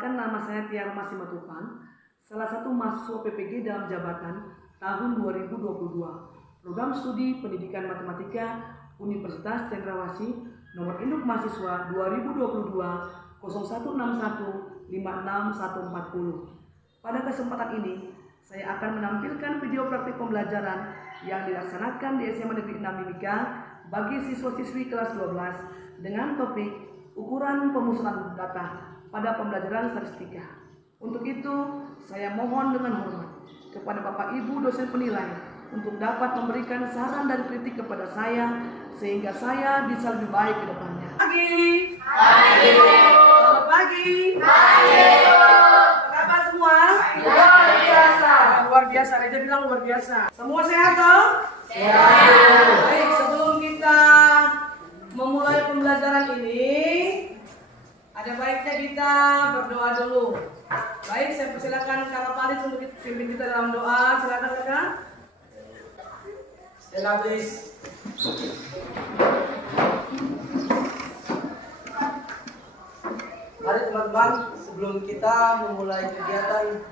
Perkenalkan, nama saya Tiara Simatupang, salah satu mahasiswa PPG dalam jabatan tahun 2022. Program Studi Pendidikan Matematika Universitas Cendrawasih, nomor induk mahasiswa 2022 0161 56140. Pada kesempatan ini, saya akan menampilkan video praktik pembelajaran yang dilaksanakan di SMA Negeri 6 Mimika bagi siswa-siswi kelas 12 dengan topik ukuran pemusatan data pada pembelajaran statistika. Untuk itu, saya mohon dengan hormat kepada Bapak Ibu dosen penilai untuk dapat memberikan saran dan kritik kepada saya sehingga saya bisa lebih baik ke depannya. Pagi. Pagi. Selamat pagi. Pagi. Apa kabar semua? Luar biasa. Luar biasa. Reja bilang luar biasa. Semua sehat toh? Sehat. Baik, sebelum kita memulai pembelajaran ini, ada baiknya kita berdoa dulu. Baik, saya persilakan Kakak Paris untuk pimpin kita dalam doa. Silakan Kakak. Stella please. Mari teman-teman, sebelum kita memulai kegiatan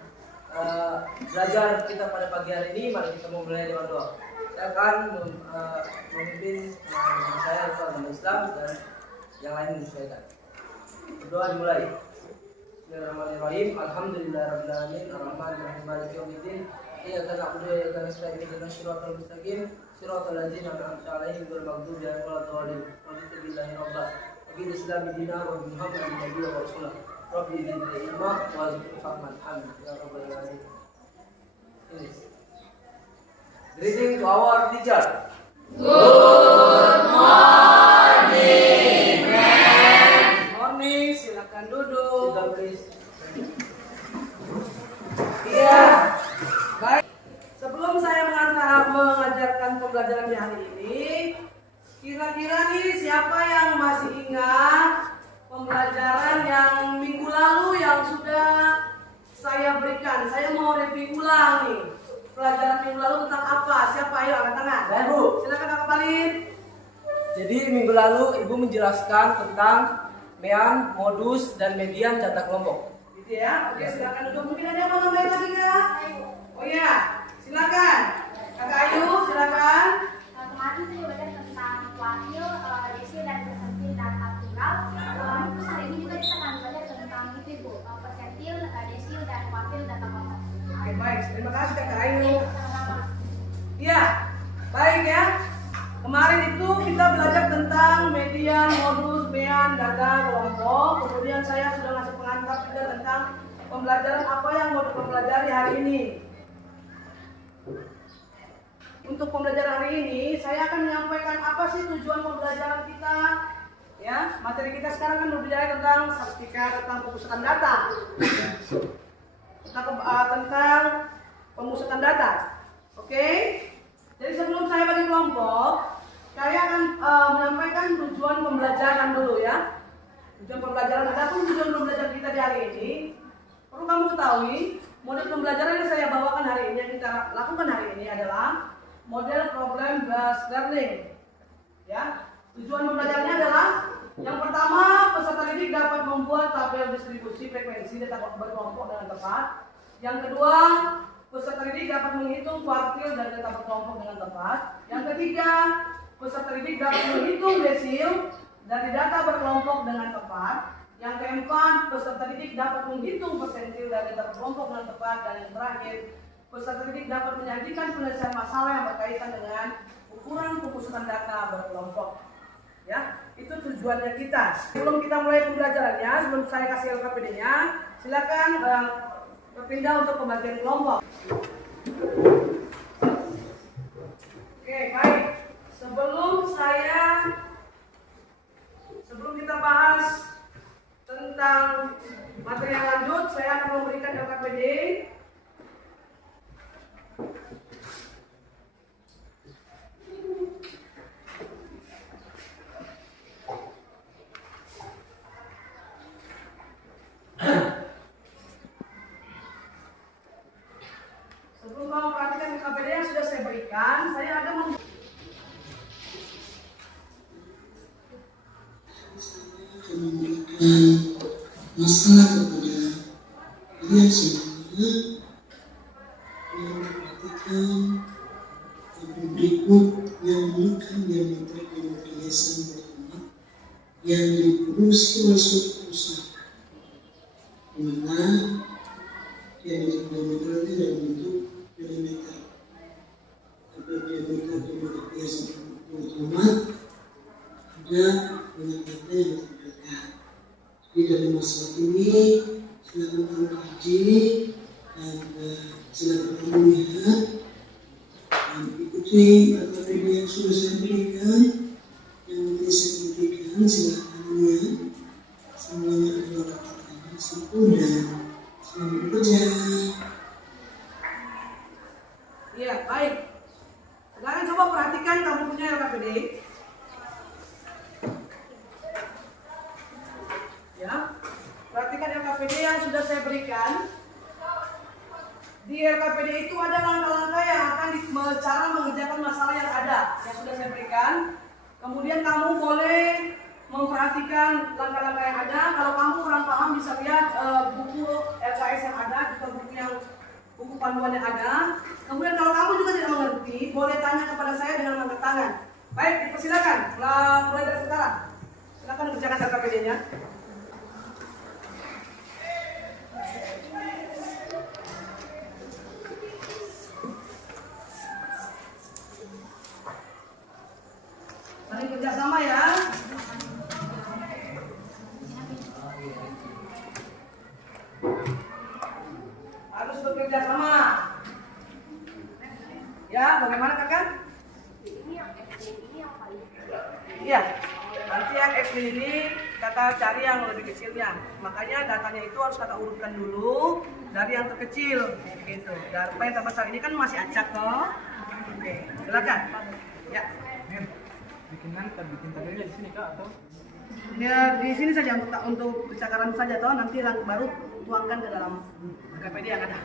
belajar kita pada pagi hari ini, mari kita memulai dengan doa. Saya akan memimpin saya itu agama Islam dan yang lain menyesuaikan. Berdoa dimulai. Bismillahirrahmanirrahim. Alhamdulillahirabbil alamin, arrahmanirrahim, maliki yaumiddin. Iyyaka na'budu wa iyyaka nasta'in, ihdinas siratal mustaqim, siratal ladzina an'amta 'alaihim ghairil maghdubi 'alaihim waladdallin. Raditu billahi rabba wa bil islami dinan wa bi muhammadin nabiyyan wa rasulah. Rabbi zidni ilma wa zidni fahman. Amin ya rabbal alamin. Greeting to our teacher. Good morning. Morning, silakan duduk. Sit down please. Iya. Baik. Sebelum saya mengajarkan pembelajaran di hari ini, kira-kira nih siapa yang masih ingat pembelajaran yang minggu lalu yang sudah saya berikan? Saya mau review ulang nih. Pelajaran minggu lalu tentang apa? Siapa? Ayo angkat tangan. Saya, Bu. Silakan Kakak Palin. Jadi minggu lalu Ibu menjelaskan tentang mean, modus, dan median data kelompok. Gitu ya. Oke, silakan duduk. Mungkin ada yang mau nambahin lagi Kak? Oh iya, silakan. Kakak Ayu, silakan. Kemarin saya belajar tentang wakil, desil, dan persentil dan natural. Terus hari ini juga kita akan belajar tentang itu Bu, persentil, desil, dan wakil data kelompok. Oke, baik. Terima kasih Kakak Ayu. Sama-sama. Iya, baik ya. Kemarin itu kita belajar tentang median, modus, mean, data kelompok. Kemudian saya sudah ngasih pengantar juga tentang pembelajaran apa yang mau dipelajari hari ini. Untuk pembelajaran hari ini, saya akan menyampaikan apa sih tujuan pembelajaran kita. Ya, materi kita sekarang kan berbicara tentang statistika, tentang pemusatan data, tentang pemusatan data. Oke? Jadi sebelum saya bagi kelompok, saya akan menyampaikan tujuan pembelajaran dulu ya. Tujuan pembelajaran ada pun tujuan pembelajaran kita di hari ini. Perlu kamu ketahui, model pembelajaran yang saya bawakan hari ini, yang kita lakukan hari ini adalah model problem based learning. Ya, tujuan pembelajarannya adalah yang pertama, peserta didik dapat membuat tabel distribusi frekuensi data berkelompok dengan tepat. Yang kedua, peserta didik dapat menghitung kuartil dan data berkelompok dengan tepat. Yang ketiga, peserta didik dapat menghitung desil dari data berkelompok dengan tepat. Yang keempat, peserta didik dapat menghitung persentil dari data berkelompok dengan tepat. Dan yang terakhir, peserta didik dapat menyajikan penyelesaian masalah yang berkaitan dengan ukuran pemusatan data berkelompok. Ya, itu tujuannya kita. Sebelum kita mulai pembelajarannya, sebelum saya kasih LKPD-nya, silakan berpindah untuk pembagian kelompok. Oke, baik. Sebelum kita bahas tentang materi yang lanjut, saya akan memberikan LKPD. Sebelum kamu perhatikan LKPD yang sudah saya berikan, saya akan menanyakan masalah kepada tolong diperhatikan tabel berikut yang menekan diameter hiasan bertambah yang diproduksi oleh suatu perusahaan, di mana diameter dalam bentuk milimeter. Tabel diameter hiasan bertambah ada banyak data yang ditampilkan. Jadi dari masalah ini silakan kamu kaji dan silakan kamu lihat dan ikuti AKPD yang sudah saya berikan. Yang nanti saya berikan silakan lihat semuanya adalah kata-kata situ dan selamat bekerja. Iya, baik. Sekarang coba perhatikan kamu punya LKPD. Ya, perhatikan LKPD yang sudah saya berikan. Di LKPD itu ada langkah-langkah yang akan cara mengerjakan masalah yang ada yang sudah saya berikan. Kemudian kamu boleh memperhatikan langkah-langkah yang ada. Kalau kamu kurang paham bisa lihat buku LKS yang ada, juga buku panduan yang ada. Kemudian kalau kamu juga tidak mengerti, boleh tanya kepada saya dengan angkat tangan. Baik, dipersilakan. Mulai dari sekarang. Silakan kerjakan LKPD-nya. Saling kerjasama ya. Harus bekerja sama. Ya, bagaimana kakak? Iya. Nanti yang SD ini kakak cari yang lebih kecilnya. Makanya datanya itu harus kakak urutkan dulu dari yang terkecil, gitu. Dan apa yang terbesar ini kan masih acak kok. Oke, silakan. Ya. Bikin tabelnya di sini kak atau? Ya di sini saja untuk percakapan saja toh, nanti baru tuangkan ke dalam KPD yang ada.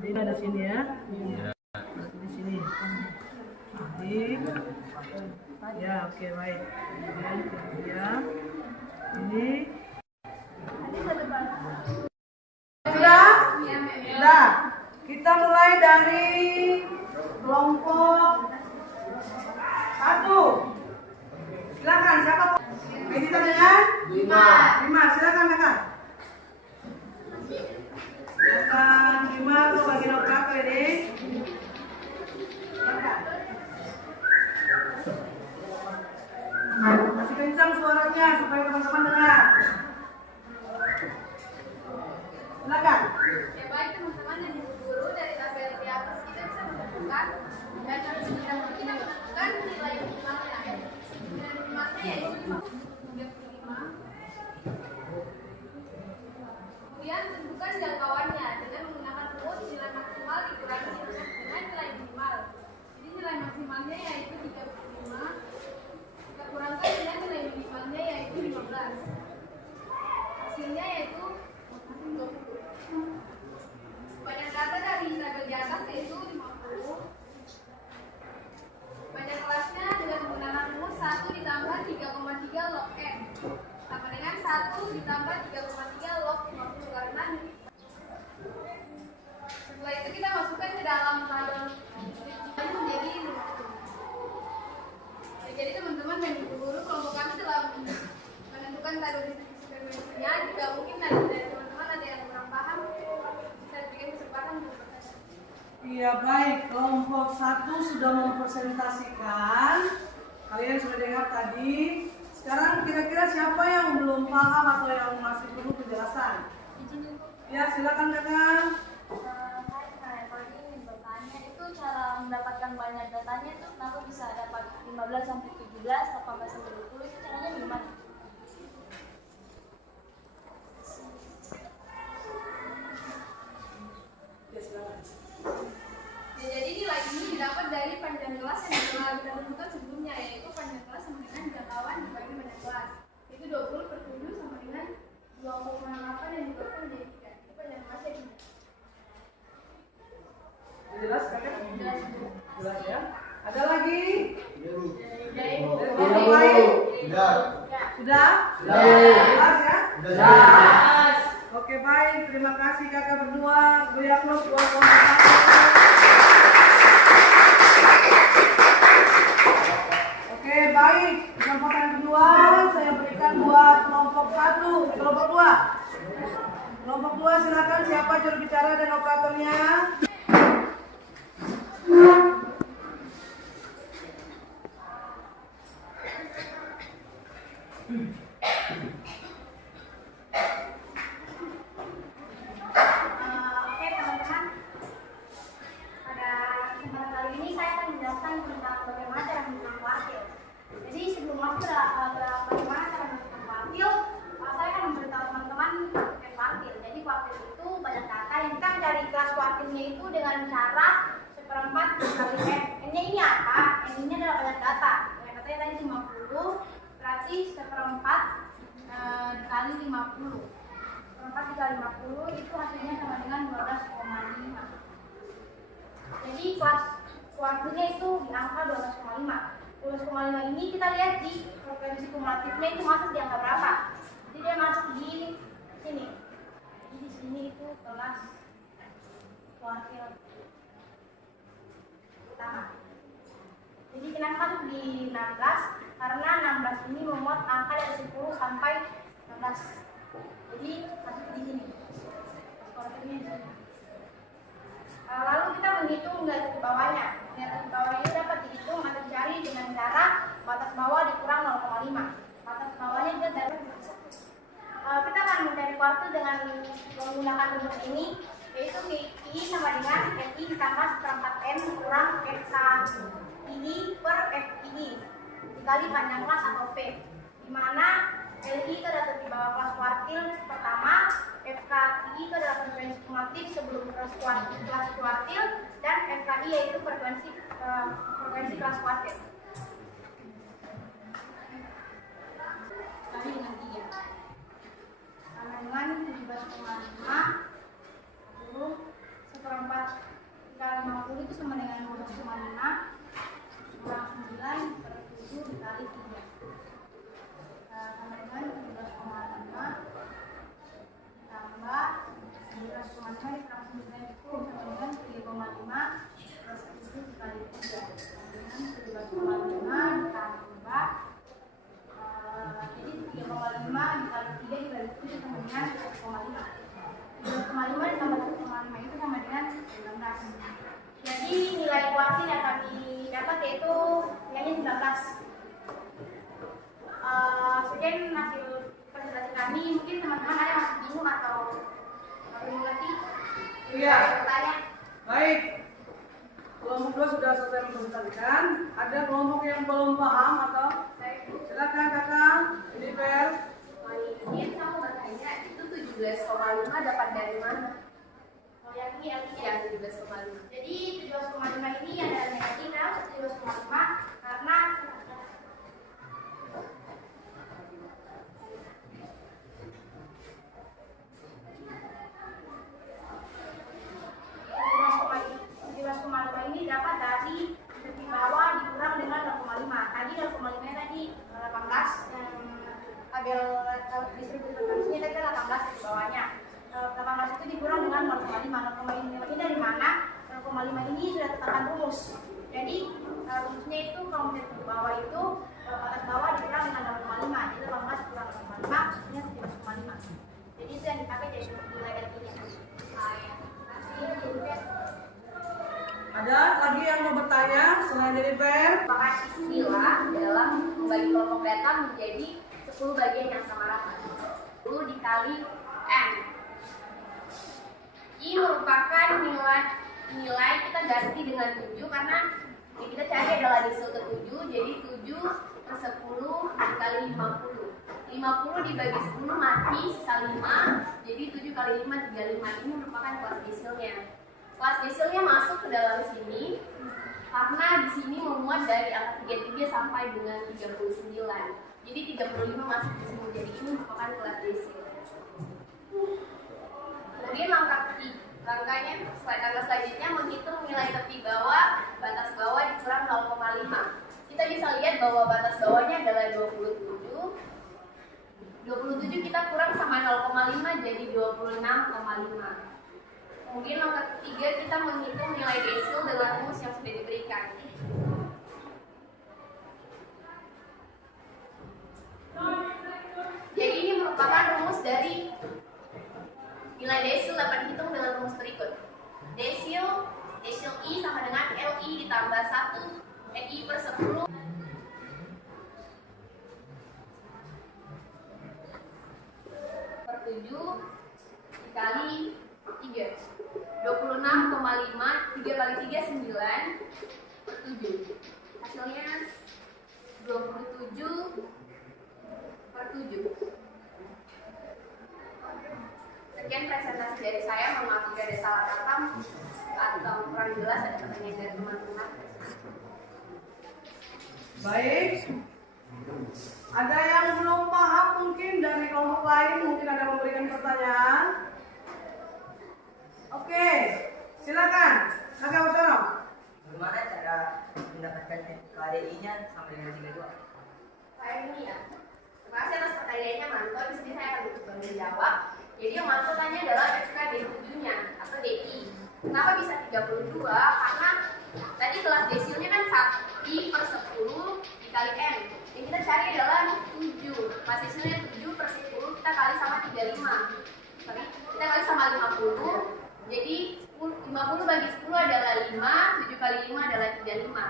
Ini ada sini ya. Di sini. Ya, oke baik. Ya. Ini. Sudah? Sudah. Kita mulai dari kelompok 1. Silakan siapa? Medita dengan 5. Silakan kakak. Silakan 5 atau bagian berapa ini? Silakan. Masih kencang suaranya supaya teman-teman dengar. Silakan. Ya baik teman-teman yang guru dari tabel di atas kita bisa menentukan dan harus kita menentukan nilai minimalnya. Nilai minimalnya yaitu 35. Kemudian tentukan jangkauannya dengan menggunakan rumus nilai maksimal dikurangi dengan nilai minimal. Jadi nilai maksimalnya yaitu 35. Kita kurangkan dengan nilai minimalnya yaitu 15. Hasilnya yaitu 20. Banyak data dari tabel di atas yaitu 50. Banyak kelasnya dengan menggunakan rumus 1 ditambah 3,3 log n sama dengan 1 ditambah 3,3 log 50 karena setelah itu kita masukkan ke dalam tabel menjadi 50. Ya, jadi teman-teman dan guru kelompok kami telah menentukan tabel distribusinya. Jika mungkin dari teman-teman ada yang kurang paham, bisa diberikan kesempatan untuk bertanya. Iya baik, kelompok 1 sudah mempresentasikan. Kalian sudah dengar tadi. Sekarang kira-kira siapa yang belum paham atau yang masih perlu penjelasan? Ya silakan kakak. Kalau ingin bertanya itu cara mendapatkan banyak datanya itu kenapa bisa dapat 15 sampai 17, 18 sampai 20 itu caranya gimana? lagi? Dari Ibu. kelompok lain? Sudah. Sudah? Sudah. Jelas ya? Sudah. Oke baik, terima kasih kakak berdua. Beri aplaus buat kelompok satu. Oke baik, kelompok yang kedua saya berikan buat kelompok satu, kelompok dua. Kelompok dua silakan siapa juru bicara dan operatornya. Oke teman-teman, pada kesempatan kali ini saya akan menjelaskan tentang bagaimana cara menggunakan wakil. Jadi sebelum masuk ke bagaimana cara menggunakan wakil, saya akan memberitahu teman-teman tentang wakil. Jadi wakil itu banyak data yang kita mencari kelas wakilnya itu dengan cara seperempat kali n. N-nya ini apa? N-nya adalah banyak data. Banyak datanya tadi 50, berarti seperempat kali 50. Seperempat dikali 50 itu hasilnya sama dengan 12,5. Jadi kelas wakilnya itu di angka 12,5. 12,5 ini kita lihat di frekuensi kumulatifnya itu masuk di angka berapa. Jadi dia masuk di sini. Jadi di sini itu kelas wakil pertama. Jadi kenapa masuk di 16? Karena 16 ini memuat angka dari 10 sampai 16. Jadi masuk di sini. Wakilnya di sini. Lalu kita menghitung nilai tepi bawahnya. Nilai tepi bawahnya itu dapat dihitung atau dicari dengan cara batas bawah dikurang 0,5. Batas bawahnya kita dari kita akan mencari kuartil dengan menggunakan rumus ini, yaitu I sama dengan FI ditambah seperempat N kurang FKI per FI dikali panjang kelas atau P, di mana LI itu adalah tepi bawah kelas kuartil pertama, FKI itu adalah frekuensi kumulatif sebelum kelas kuartil, dan FKI yaitu frekuensi kelas kuartil. Kali dengan 3. Sama dengan 17,5 seperempat dikali 50 itu sama dengan 12,5 kurang 9 per 7 dikali 3. Sama dengan 17,5 tambah 17,5 dikurang 9 itu sama dengan 3,5 per 7 dikali 3. Dengan 17,5 ditambah jadi 3,5 dikali 3 dikali 7 sama dengan 1,5. 3,5 ditambah 1,5 itu sama dengan 19. Jadi nilai kuartil yang kami dapat yaitu nilainya 19. Sekian hasil presentasi kami. Mungkin teman-teman ada yang masih bingung atau belum mengerti? Iya. Bertanya. Baik. Kelompok dua sudah selesai mempresentasikan. Ada kelompok yang belum paham atau? Silakan kakak. Jennifer. Ini kamu bertanya itu 17,5 dapat dari mana? Oh, yang ini Ya 17,5. Jadi 17,5 ini ada negatif kan? 17,5 karena ini dapat dari tepi bawah dikurang dengan 0,5. Tadi 0,5 nya tadi 18 yang tabel distribusi frekuensinya tadi 18 di bawahnya. 18 itu dikurang dengan 0,5. 0,5 ini dari mana? 0,5 ini sudah tetapkan rumus. Jadi rumusnya itu kalau di bawah itu batas bawah dikurang dengan 0,5. Jadi 18 kurang 0,5 hasilnya 17,5. Jadi itu yang dipakai jadi nilai gantinya. Ada lagi yang mau bertanya selain Jennifer? Apakah istilah dalam membagi kelompok data menjadi 10 bagian yang sama rata? 10 dikali N. I merupakan nilai kita ganti dengan 7 karena yang kita cari adalah desil ke 7, jadi 7 per 10 dikali 50. 50 dibagi 10 mati, sisa 5, jadi 7 kali 5, 35. Ini merupakan kelas desilnya. Kelas desilnya masuk ke dalam sini karena di sini memuat dari angka 33 sampai dengan 39. Jadi 35 masuk di sini. Jadi ini merupakan kelas desil. Kemudian langkah selanjutnya menghitung nilai tepi bawah, batas bawah dikurang 0,5. bawah batas bawahnya adalah 27. 27 kita kurang sama 0,5 jadi 26,5. Kemudian langkah ketiga kita menghitung nilai desil dengan rumus yang sudah diberikan. Jadi ini merupakan rumus dari nilai desil dapat dihitung dengan rumus berikut. Desil I sama dengan LI ditambah 1 LI per 10 per 7 dikali 3. 26,5 3 kali 3 9 per 7. Hasilnya 27 per 7. Sekian presentasi dari saya. Mohon maaf jika ada salah kata atau kurang jelas. Ada pertanyaan dari teman-teman? Baik. Ada yang belum paham mungkin dari kelompok lain, mungkin ada memberikan pertanyaan. Oke, silakan. Kakak Usono. Bagaimana cara mendapatkan KDI-nya sampai dengan 32? Saya ini ya. Terima kasih atas pertanyaannya Manto. Di sini saya akan menjawab. Jadi yang Manto tanya adalah SKD7-nya atau DI. Kenapa bisa 32? Karena tadi kelas desilnya kan 1 per 10 dikali N. Yang kita cari adalah 7. Kelas desilnya 7 per 10 kita kali sama 35. Sorry, kita kali sama 50. Jadi 50 bagi 10 adalah 5, 7 kali 5 adalah 35.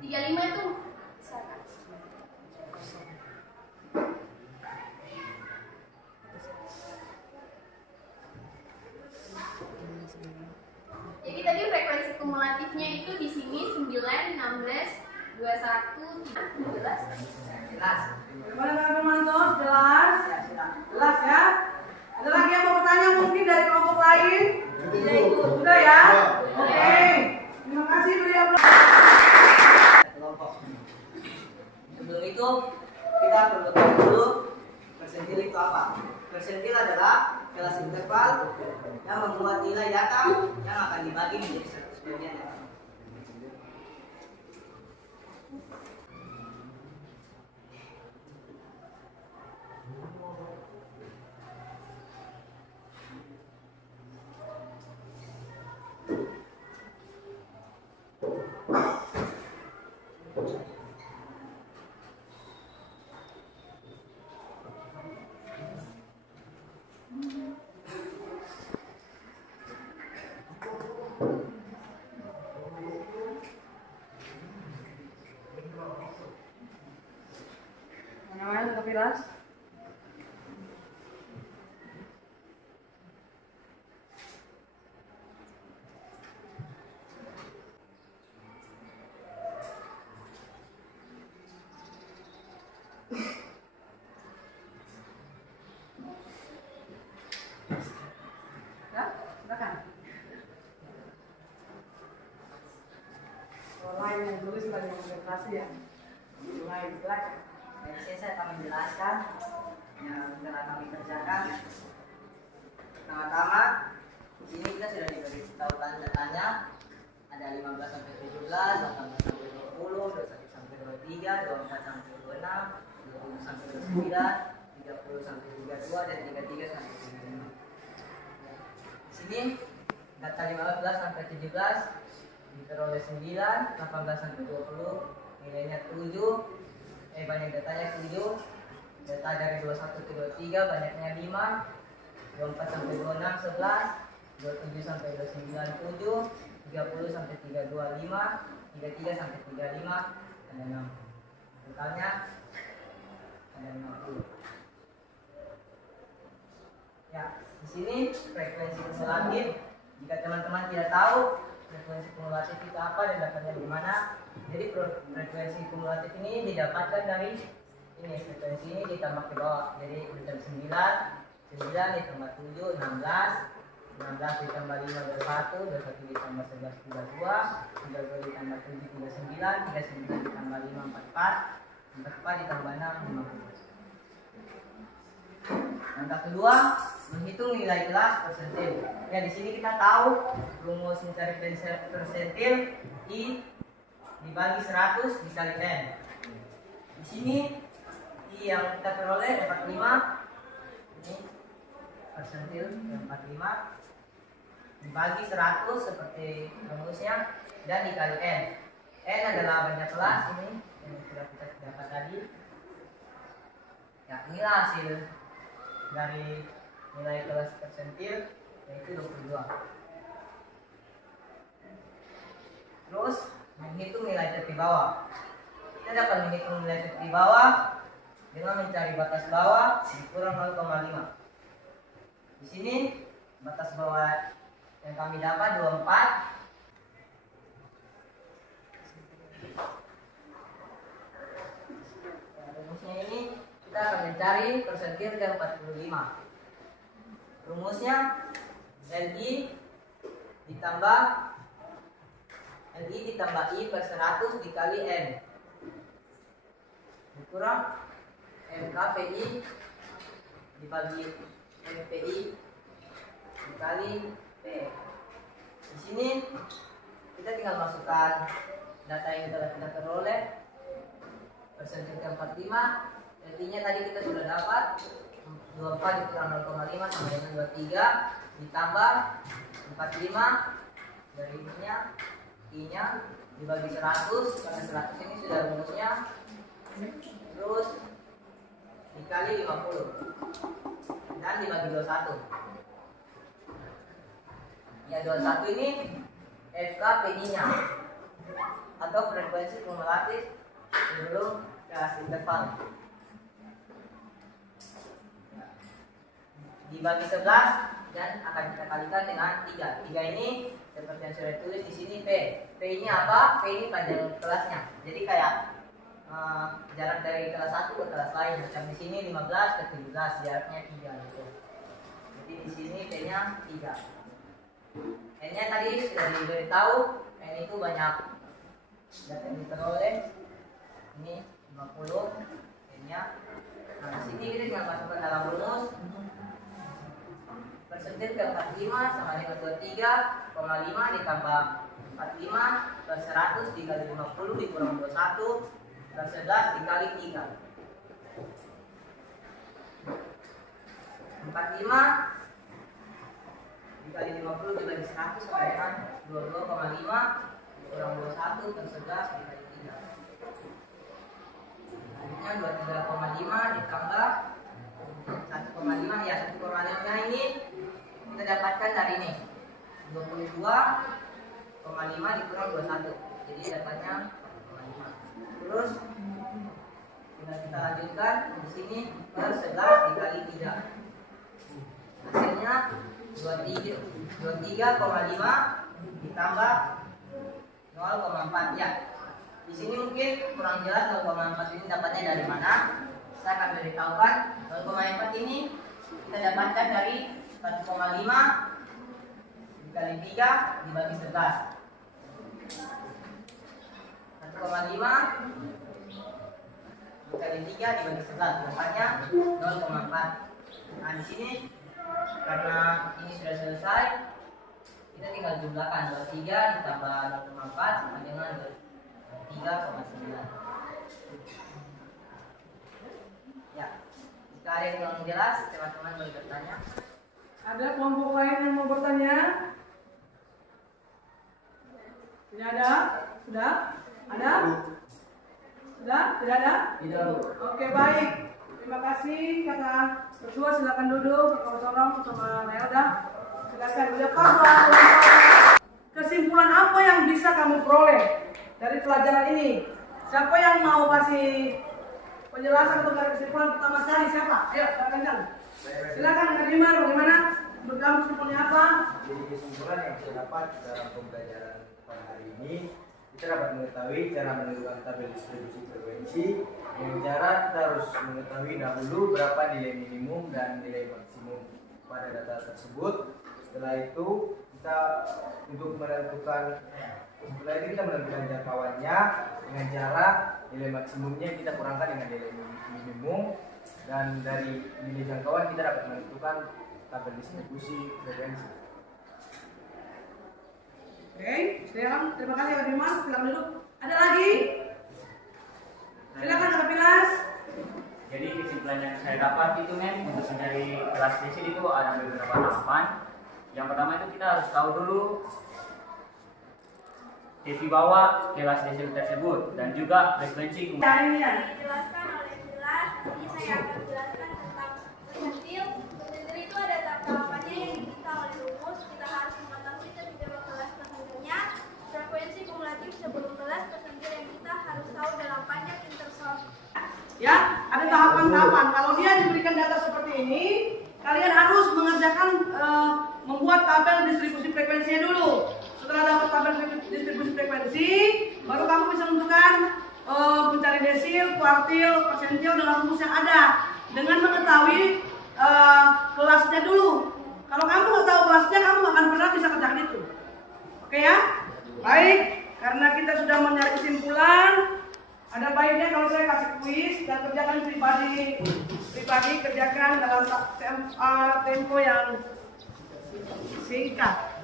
35 itu besar kan? Jadi tadi frekuensi kumulatifnya itu di sini 9, 16, 21, 13. Jelas. Bagaimana Kak Firmanto? Jelas? Jelas ya? Ada lagi yang mau bertanya mungkin dari kelompok lain? Sudah ya? Oke. Terima kasih beliau. Kelompok. Sebelum itu kita perlu tahu dulu persentil itu apa. Persentil adalah kelas interval yang memuat nilai data yang akan dibagi menjadi 100 bagian. Mana Kak Firas? Ya, silakan. Orang yang tulis lagi presentasi ya. Mulai silakan. Dari sini saya akan menjelaskan yang telah kami kerjakan. Pertama-tama, di sini kita sudah diberi tahu tanda-tanya. Ada 15 sampai 17, 18 sampai 20, 21 sampai 23, 24 sampai 26, 20 sampai 29, 30 sampai 32, dan 33 sampai 35. Di sini data 15 sampai 17 diperoleh 9, 18 sampai 20, nilainya 7. Banyak datanya 7. Data dari 21 ke 23 banyaknya 5. 24 sampai 26 11. 27 sampai 29 7. 30 sampai 32 5. 33 sampai 35 ada 6. Totalnya ada 50. Ya, di sini frekuensi kumulatif. Jika teman-teman tidak tahu frekuensi kumulatif itu apa dan dapatnya di mana, jadi frekuensi kumulatif ini didapatkan dari ini, frekuensi ini ditambah ke bawah. Jadi dari 9 ditambah 7 16, 16 ditambah 5 21, 21 ditambah 11 32, 32 ditambah 7 39, 39 ditambah 5 44, 44 ditambah 6 50. Langkah kedua, menghitung nilai kelas persentil. Ya, di sini kita tahu rumus mencari persentil I dibagi 100 dikali N. Di sini yang kita peroleh 45, ini persentil 45 dibagi 100 seperti rumusnya dan dikali N. N adalah banyak kelas ini yang sudah kita dapat tadi. Ya, inilah hasil dari nilai kelas persentil, yaitu 22. Terus menghitung nilai tepi bawah. Kita dapat menghitung nilai tepi bawah dengan mencari batas bawah dikurang 0,5. Di sini batas bawah yang kami dapat 24. Rumusnya ini kita akan mencari persentil ke 45. Rumusnya LI ditambah I per 100 dikali N dikurang MKPI dibagi MPI dikali P. Di sini kita tinggal masukkan data yang telah kita peroleh. Persentil ke 45, artinya tadi kita sudah dapat 24 dikurang 0,5 sama dengan 23 ditambah 45 dari I-nya dibagi 100, karena 100 ini sudah rumusnya, terus dikali 50 dan dibagi 21. Ya, 21 ini FKPI-nya atau frekuensi kumulatif sebelum kelas interval. Dibagi 11 dan akan kita kalikan dengan 3. 3 ini seperti yang sudah ditulis di sini P. P ini apa? P ini panjang kelasnya. Jadi kayak jarak dari kelas 1 ke kelas lain. Macam di sini 15 ke 17 jaraknya 3 gitu. Jadi di sini P-nya 3. N-nya tadi sudah diberitahu, N itu banyak data yang diperoleh. Ini 50 N-nya. Nah, di sini kita tinggal masukkan dalam rumus. Persentil ke 45 sama dengan 23,5 ditambah 45 per 100 dikali 50 dikurang 21 per 11 dikali 3. 45 dikali 50 dibagi 100 sama dengan 22,5 dikurang 21 per 11 dikali 3. Akhirnya 23,5 ditambah 1,5, ya 1,5 ini kita dapatkan dari ini 22,5 dikurang 21, jadi dapatnya 4,5. Terus kita lanjutkan di sini per 11 dikali 3, hasilnya 23,5 ditambah 0,4. Ya, di sini mungkin kurang jelas 0,4 ini dapatnya dari mana. Saya akan beritahukan 0,4 ini kita dapatkan dari 1,5 dikali 3 dibagi 11. 1,5 dikali 3 dibagi 11 dapatnya 0,4. Nah, di sini karena ini sudah selesai, kita tinggal jumlahkan 23 ditambah 0,4 sama dengan 3,9. Ya, jika ada yang kurang jelas, teman-teman boleh bertanya. Ada kelompok lain yang mau bertanya? Tidak ada? Sudah? Ada? Sudah? Tidak ada? Tidak, Bu. Oke, baik. Terima kasih kakak berdua, silakan duduk. Kakak Sorong sama Nelda, silakan. Udah paham? Kesimpulan apa yang bisa kamu peroleh dari pelajaran ini? Siapa yang mau kasih penjelasan untuk dari kesimpulan pertama sekali? Siapa? Ayo, silakan Kang. Silakan Kak Dimar, bagaimana? Menurut kamu kesimpulannya apa? Jadi kesimpulan yang saya dapat dalam pembelajaran pada hari ini, kita dapat mengetahui cara menentukan tabel distribusi frekuensi. Dengan cara kita harus mengetahui dahulu berapa nilai minimum dan nilai maksimum pada data tersebut. Setelah itu kita menentukan jangkauannya dengan cara nilai maksimumnya kita kurangkan dengan nilai minimum, dan dari nilai jangkauan kita dapat menentukan tabel distribusi frekuensi. Oke, silakan. Terima kasih Kak Dimar, silakan duduk. Ada lagi? Silakan Kak Pilas. Jadi kesimpulan yang saya dapat itu untuk mencari kelas desil itu ada beberapa tahapan. Yang pertama itu kita harus tahu dulu TV bawah kelas desil tersebut dan juga frekuensi. Dijelaskan oleh jelas, ini saya akan jelaskan tentang persentil. Persentil itu ada tahapannya yang diminta oleh rumus. Kita harus mengetahui terlebih kelas persentilnya. Frekuensi kumulatif sebelum kelas persentil yang kita harus tahu dalam panjang interval. Ya, ada tahapan-tahapan. Kalau dia diberikan data seperti ini, kalian harus mengerjakan membuat tabel distribusi frekuensinya dulu. Setelah dapat tabel distribusi frekuensi, baru kamu bisa menentukan mencari desil, kuartil, persentil dengan rumus yang ada. Dengan mengetahui kelasnya dulu. Kalau kamu nggak tahu kelasnya, kamu nggak akan pernah bisa kerjakan itu. Oke ya? Baik, karena kita sudah mencari kesimpulan, ada baiknya kalau saya kasih kuis dan kerjakan pribadi kerjakan dalam tempo yang singkat,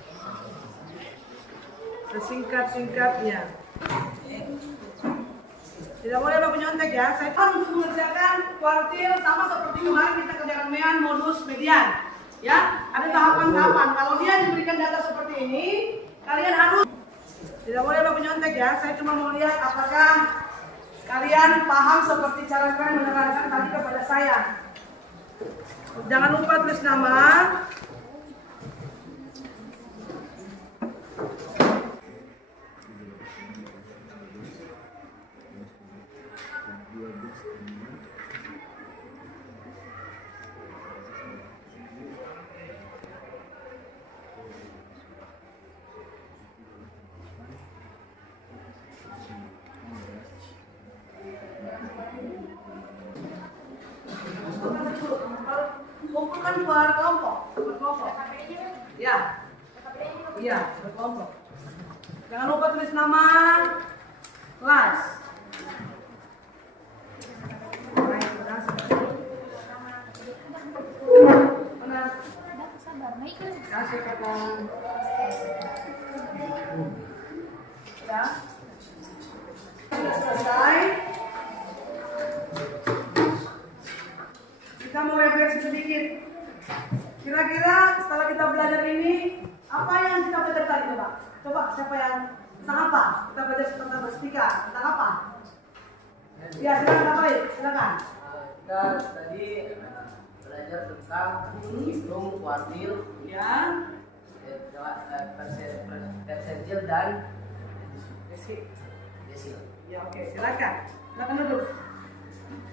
sesingkat-singkatnya. Tidak boleh baku nyontek ya. Saya untuk mengerjakan kuartil sama seperti kemarin kita kerjakan mean, modus, median. Ya, ada tahapan-tahapan. Kalau dia diberikan data seperti ini, kalian harus tidak boleh baku nyontek ya. Saya cuma mau lihat apakah kalian paham seperti cara kalian menerangkan tadi kepada saya. Jangan lupa tulis nama. Kumpulkan berkelompok. Ya. Iya, berkelompok. Jangan lupa tulis nama kelas. Kasih kakak. Ya. Sudah selesai. Kita mau refleksi sedikit. Kira-kira setelah kita belajar ini, apa yang kita belajar tadi coba? Coba siapa yang tentang apa? Kita belajar tentang berstika. Tentang apa? Ya silakan Kak Baik, silakan. Kita tadi belajar tentang hitung kuartil, Ya. persentil dan desil. Ya oke, silakan. Silakan duduk.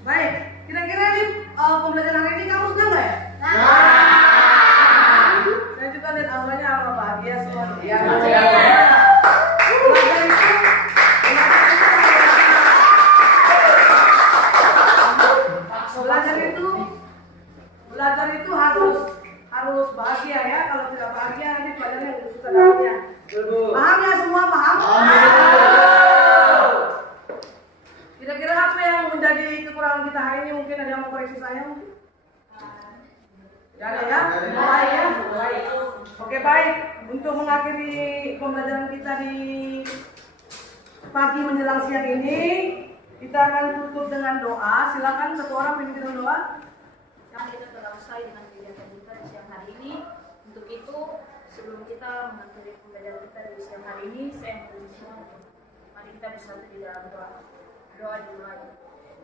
Baik, kira-kira ini pembelajaran hari ini kamu senang nggak ya? Saya juga lihat awalnya bahagia semua. Iya. Belajar itu harus bahagia ya. Kalau tidak bahagia nanti pelajarannya nggak susah dapatnya. Paham ya semua, paham? Kira-kira apa yang menjadi kekurangan kita hari ini? Mungkin ada yang mau koreksi saya mungkin? Tidak ada ya? Baik ya? Baik. Oke baik. Untuk mengakhiri pembelajaran kita di pagi menjelang siang ini, kita akan tutup dengan doa. Silakan satu orang pimpin doa. Yang kita telah usai dengan kegiatan kita di siang hari ini. Untuk itu, sebelum kita mengakhiri pembelajaran kita di siang hari ini, saya mohon semua, mari kita bersatu di dalam doa. Doa dimulai.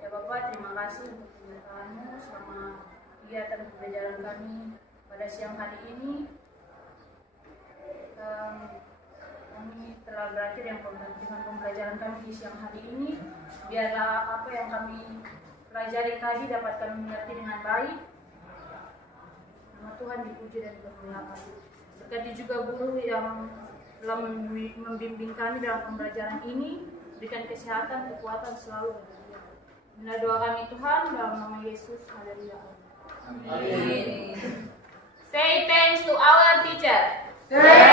Ya Bapak, terima kasih untuk penyertaanmu selama kegiatan pembelajaran kami pada siang hari ini. Kami telah berakhir dengan pembelajaran kami di siang hari ini. Biarlah apa yang kami pelajari tadi dapat kami mengerti dengan baik. Nama Tuhan dipuji dan dimuliakan. Berkati juga guru yang telah membimbing kami dalam pembelajaran ini. Berikan kesehatan, kekuatan selalu bagi dia. Inilah doa kami Tuhan dalam nama Yesus. Haleluya. Amin. Say thanks to our teacher. Thank